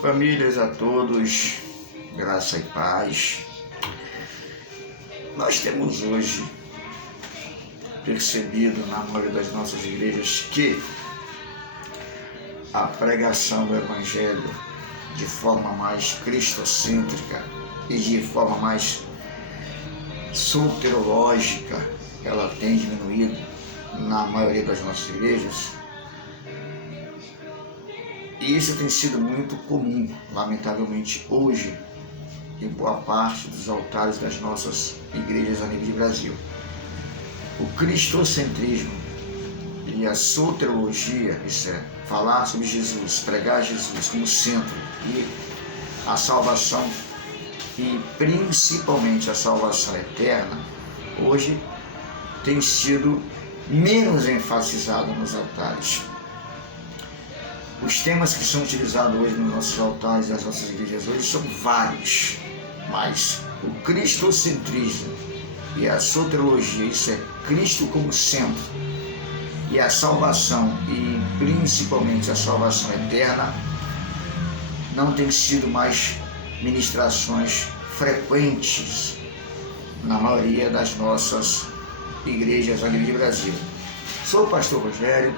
Famílias a todos, graça e paz. Nós temos hoje percebido na maioria das nossas igrejas que a pregação do Evangelho de forma mais cristocêntrica e de forma mais soterológica, ela tem diminuído na maioria das nossas igrejas. E isso tem sido muito comum, lamentavelmente, hoje, em boa parte dos altares das nossas igrejas a nível de Brasil. O cristocentrismo e a soteriologia, isso é, falar sobre Jesus, pregar Jesus como centro e a salvação, e principalmente a salvação eterna, hoje tem sido menos enfatizado nos altares. Os temas que são utilizados hoje nos nossos altares e nas nossas igrejas hoje são vários, mas o cristocentrismo e a soteriologia, isso é, Cristo como centro, e a salvação, e principalmente a salvação eterna, não tem sido mais ministrações frequentes na maioria das nossas igrejas a nível de Brasil. Sou o pastor Rogério,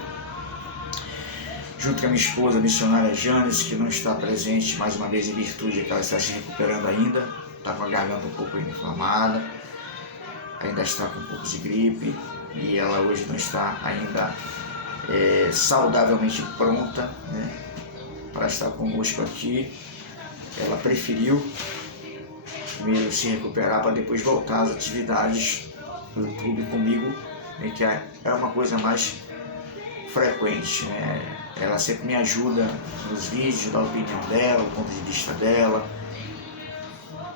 junto com a minha esposa, a missionária Janes, que não está presente mais uma vez em virtude de que ela está se recuperando ainda, está com a garganta um pouco inflamada, ainda está com um pouco de gripe e ela hoje não está ainda saudavelmente pronta, né, para estar conosco aqui. Ela preferiu primeiro se recuperar para depois voltar às atividades do YouTube comigo, né, que é uma coisa mais frequente, né? Ela sempre me ajuda nos vídeos, dá a opinião dela, o ponto de vista dela,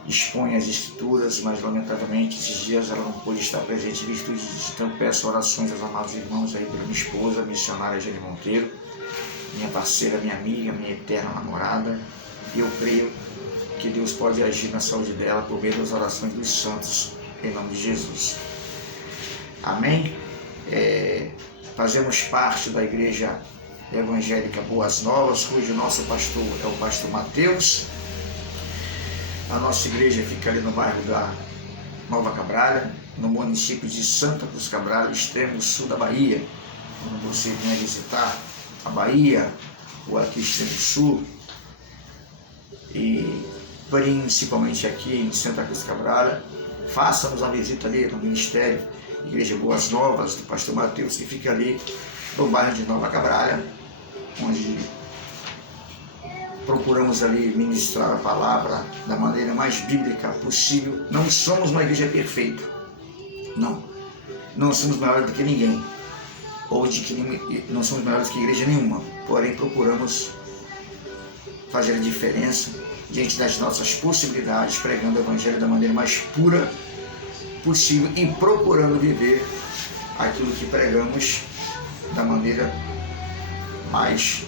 expõe as escrituras, mas lamentavelmente esses dias ela não pôde estar presente em virtude disso. Então eu peço orações aos amados irmãos aí pela minha esposa, a missionária Jane Monteiro, minha parceira, minha amiga, minha eterna namorada, e eu creio que Deus pode agir na saúde dela por meio das orações dos santos, em nome de Jesus. Amém? Fazemos parte da Igreja Evangélica Boas Novas, cujo nosso pastor é o pastor Mateus. A nossa igreja fica ali no bairro da Nova Cabralha, no município de Santa Cruz Cabral, extremo sul da Bahia. Quando você vier visitar a Bahia, ou aqui extremo sul, e principalmente aqui em Santa Cruz Cabral, faça-nos a visita ali no Ministério Igreja Boas Novas, do pastor Mateus, que fica ali no bairro de Nova Cabralha, onde procuramos ali ministrar a palavra da maneira mais bíblica possível. Não somos uma igreja perfeita, não somos maiores do que ninguém, não somos maiores do que igreja nenhuma, porém procuramos fazer a diferença diante das nossas possibilidades, pregando o Evangelho da maneira mais pura possível e procurando viver aquilo que pregamos da maneira mais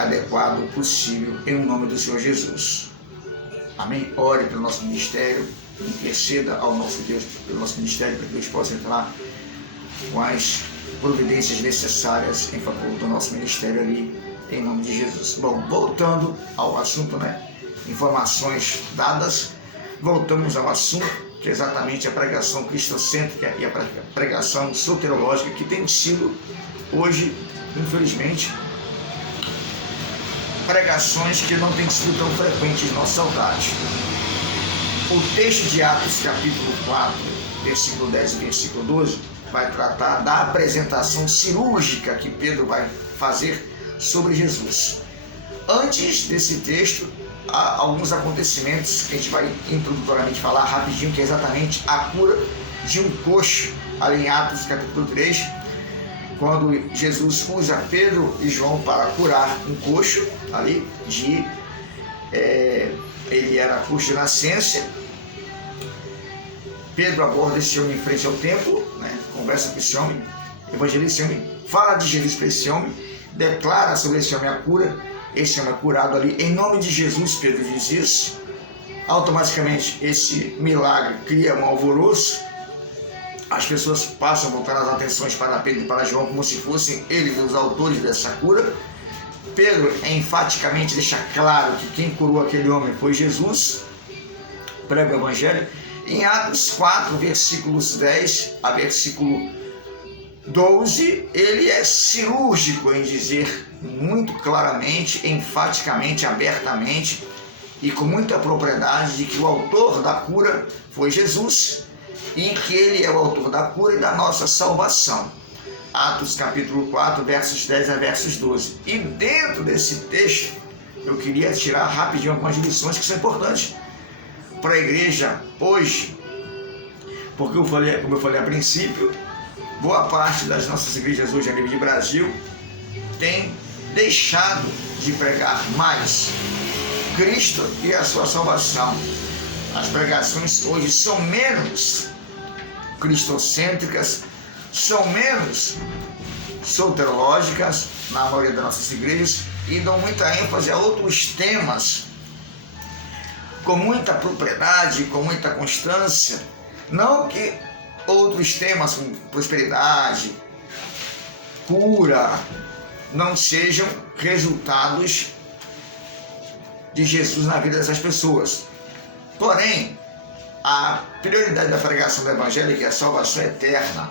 adequada possível, em nome do Senhor Jesus. Amém? Ore pelo nosso ministério, interceda ao nosso Deus pelo nosso ministério, para que Deus possa entrar com as providências necessárias em favor do nosso ministério ali, em nome de Jesus. Bom, voltando ao assunto, né? Informações dadas, voltamos ao assunto, que é exatamente a pregação cristocêntrica e a pregação soterológica, que tem sido hoje, infelizmente, pregações que não têm sido tão frequentes em nossos altares. O texto de Atos, capítulo 4, versículo 10 e versículo 12, vai tratar da apresentação cirúrgica que Pedro vai fazer sobre Jesus. Antes desse texto, há alguns acontecimentos que a gente vai introdutoriamente falar rapidinho, que é exatamente a cura de um coxo, ali em Atos capítulo 3, quando Jesus usa Pedro e João para curar um coxo ali, ele era coxo de nascença. Pedro aborda esse homem em frente ao templo, né, conversa com esse homem, evangeliza esse homem, fala de Jesus para esse homem, declara sobre esse homem a cura. Esse homem é curado ali, em nome de Jesus. Pedro diz isso. Automaticamente esse milagre cria um alvoroço, as pessoas passam a voltar as atenções para Pedro e para João como se fossem eles os autores dessa cura. Pedro enfaticamente deixa claro que quem curou aquele homem foi Jesus, prega o Evangelho. Em Atos 4, versículos 10 a versículo 12, ele é cirúrgico em dizer muito claramente, enfaticamente, abertamente e com muita propriedade de que o autor da cura foi Jesus e que ele é o autor da cura e da nossa salvação. Atos capítulo 4, versos 10 a versos 12. E dentro desse texto, eu queria tirar rapidinho algumas lições que são importantes para a igreja hoje, porque como eu falei a princípio, boa parte das nossas igrejas hoje a nível de Brasil tem deixado de pregar mais Cristo e a sua salvação. As pregações hoje são menos cristocêntricas, são menos soterológicas na maioria das nossas igrejas e dão muita ênfase a outros temas com muita propriedade, com muita constância. Não que outros temas como prosperidade, cura, não sejam resultados de Jesus na vida dessas pessoas. Porém, a prioridade da pregação do Evangelho é que a salvação eterna,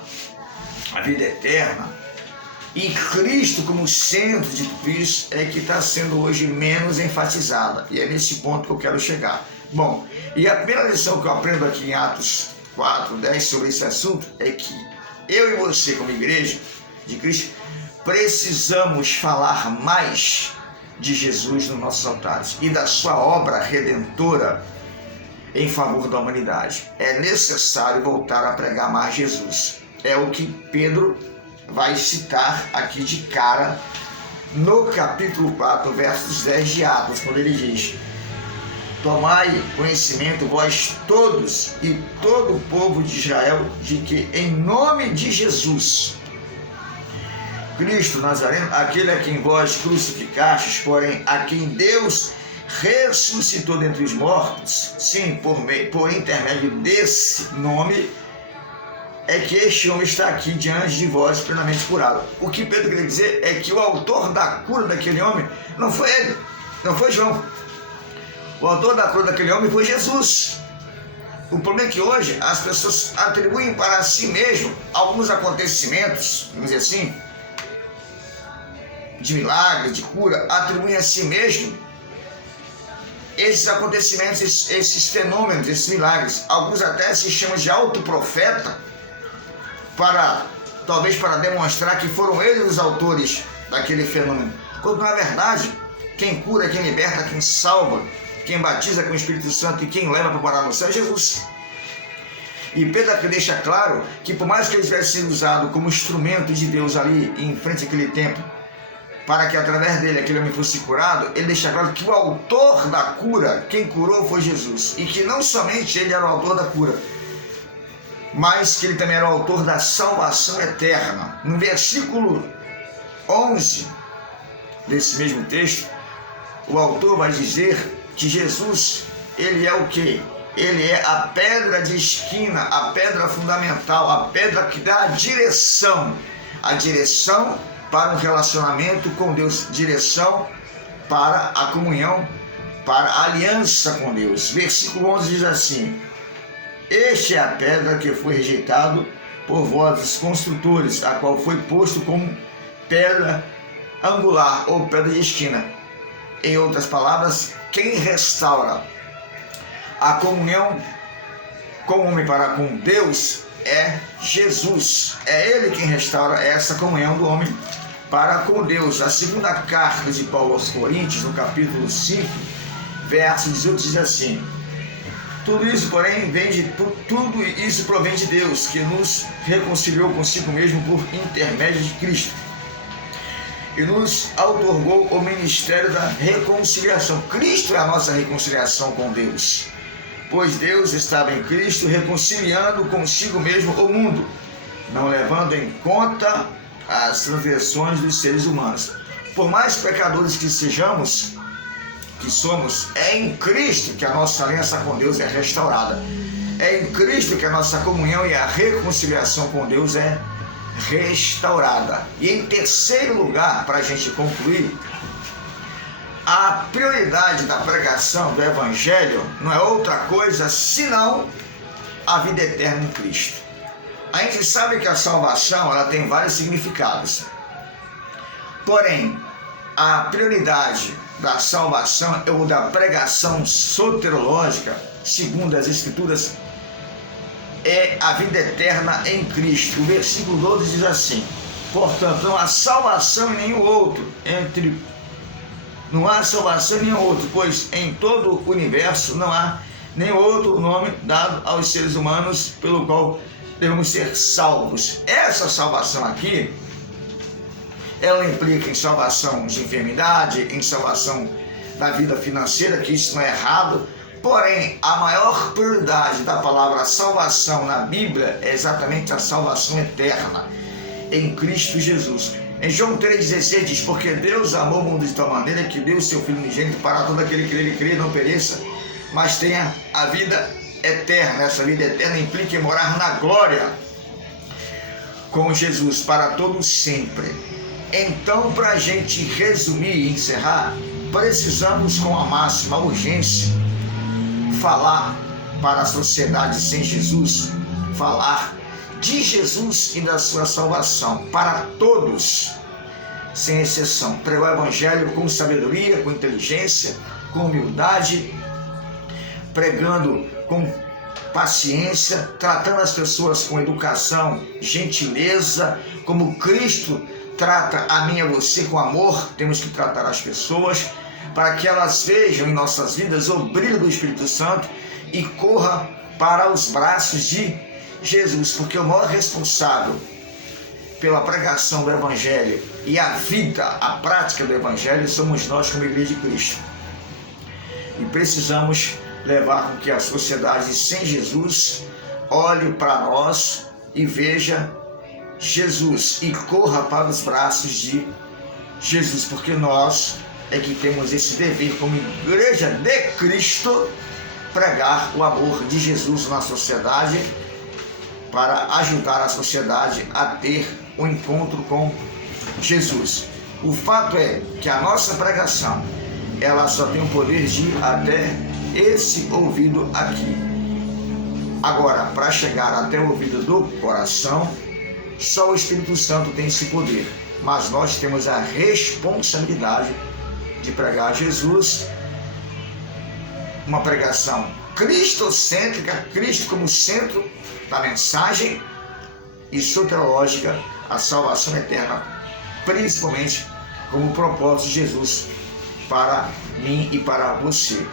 a vida eterna, e Cristo como centro de tudo isso é que está sendo hoje menos enfatizada. E é nesse ponto que eu quero chegar. Bom, e a primeira lição que eu aprendo aqui em Atos 4, 10 sobre esse assunto é que eu e você como igreja de Cristo precisamos falar mais de Jesus nos nossos altares e da sua obra redentora em favor da humanidade. É necessário voltar a pregar mais Jesus. É o que Pedro vai citar aqui de cara no capítulo 4, versos 10 de Atos, quando ele diz: tomai conhecimento vós todos e todo o povo de Israel de que em nome de Jesus Cristo Nazareno, aquele a quem vós crucificastes, porém a quem Deus ressuscitou dentre os mortos, sim, por intermédio desse nome, é que este homem está aqui diante de vós plenamente curado. O que Pedro queria dizer é que o autor da cura daquele homem não foi ele, não foi João. O autor da cura daquele homem foi Jesus. O problema é que hoje as pessoas atribuem para si mesmo alguns acontecimentos, vamos dizer assim, de milagre, de cura, atribuem a si mesmo esses acontecimentos, esses fenômenos, esses milagres. Alguns até se chamam de autoprofeta, talvez para demonstrar que foram eles os autores daquele fenômeno. Quando na verdade, quem cura, quem liberta, quem salva, quem batiza com o Espírito Santo e quem leva para morar no céu é Jesus. E Pedro aqui deixa claro que por mais que ele tivesse sido usado como instrumento de Deus ali em frente àquele templo, para que através dele aquele homem fosse curado, ele deixa claro que o autor da cura, quem curou foi Jesus. E que não somente ele era o autor da cura, mas que ele também era o autor da salvação eterna. No versículo 11 desse mesmo texto, o autor vai dizer que Jesus, ele é o quê? Ele é a pedra de esquina, a pedra fundamental, a pedra que dá a direção para um relacionamento com Deus, direção para a comunhão, para a aliança com Deus. Versículo 11 diz assim: este é a pedra que foi rejeitado por vós, os construtores, a qual foi posto como pedra angular ou pedra de esquina. Em outras palavras, quem restaura a comunhão com o homem para com Deus é Jesus. É Ele quem restaura essa comunhão do homem para com Deus. A segunda carta de Paulo aos Coríntios, no capítulo 5, verso 18, diz assim: tudo isso, porém, tudo isso provém de Deus, que nos reconciliou consigo mesmo por intermédio de Cristo e nos outorgou o ministério da reconciliação. Cristo é a nossa reconciliação com Deus, pois Deus estava em Cristo reconciliando consigo mesmo o mundo, não levando em conta as transgressões dos seres humanos. Por mais pecadores que somos, é em Cristo que a nossa aliança com Deus é restaurada. É em Cristo que a nossa comunhão e a reconciliação com Deus é restaurada. E em terceiro lugar, para a gente concluir, a prioridade da pregação do Evangelho não é outra coisa senão a vida eterna em Cristo. A gente sabe que a salvação ela tem vários significados. Porém, a prioridade da salvação ou da pregação soterológica, segundo as Escrituras, é a vida eterna em Cristo. O versículo 12 diz assim: portanto, não há salvação em nenhum outro, pois em todo o universo não há nenhum outro nome dado aos seres humanos pelo qual devemos ser salvos. Essa salvação aqui, ela implica em salvação de enfermidade, em salvação da vida financeira, que isso não é errado. Porém, a maior prioridade da palavra salvação na Bíblia é exatamente a salvação eterna em Cristo Jesus. Em João 3,16 diz: porque Deus amou o mundo de tal maneira que deu o seu Filho unigênito para todo aquele que nele crê não pereça, mas tenha a vida eterna. Essa vida eterna implica em morar na glória com Jesus para todo sempre. Então, para a gente resumir e encerrar, precisamos com a máxima urgência falar para a sociedade sem Jesus, falar de Jesus e da sua salvação para todos, sem exceção. Pregar o Evangelho com sabedoria, com inteligência, com humildade, pregando com paciência, tratando as pessoas com educação, gentileza, como Cristo trata a mim e a você com amor. Temos que tratar as pessoas para que elas vejam em nossas vidas o brilho do Espírito Santo e corra para os braços de Jesus, porque o maior responsável pela pregação do Evangelho e a vida, a prática do Evangelho, somos nós como Igreja de Cristo. E precisamos levar com que a sociedade sem Jesus olhe para nós e veja Jesus e corra para os braços de Jesus, porque nós é que temos esse dever como Igreja de Cristo, pregar o amor de Jesus na sociedade, para ajudar a sociedade a ter um encontro com Jesus. O fato é que a nossa pregação, ela só tem o poder de ir até esse ouvido aqui. Agora, para chegar até o ouvido do coração, só o Espírito Santo tem esse poder, mas nós temos a responsabilidade de pregar Jesus, uma pregação cristocêntrica, Cristo como centro da mensagem, e soterológica, a salvação eterna, principalmente como propósito de Jesus para mim e para você.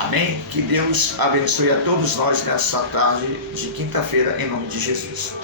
Amém? Que Deus abençoe a todos nós nessa tarde de quinta-feira, em nome de Jesus.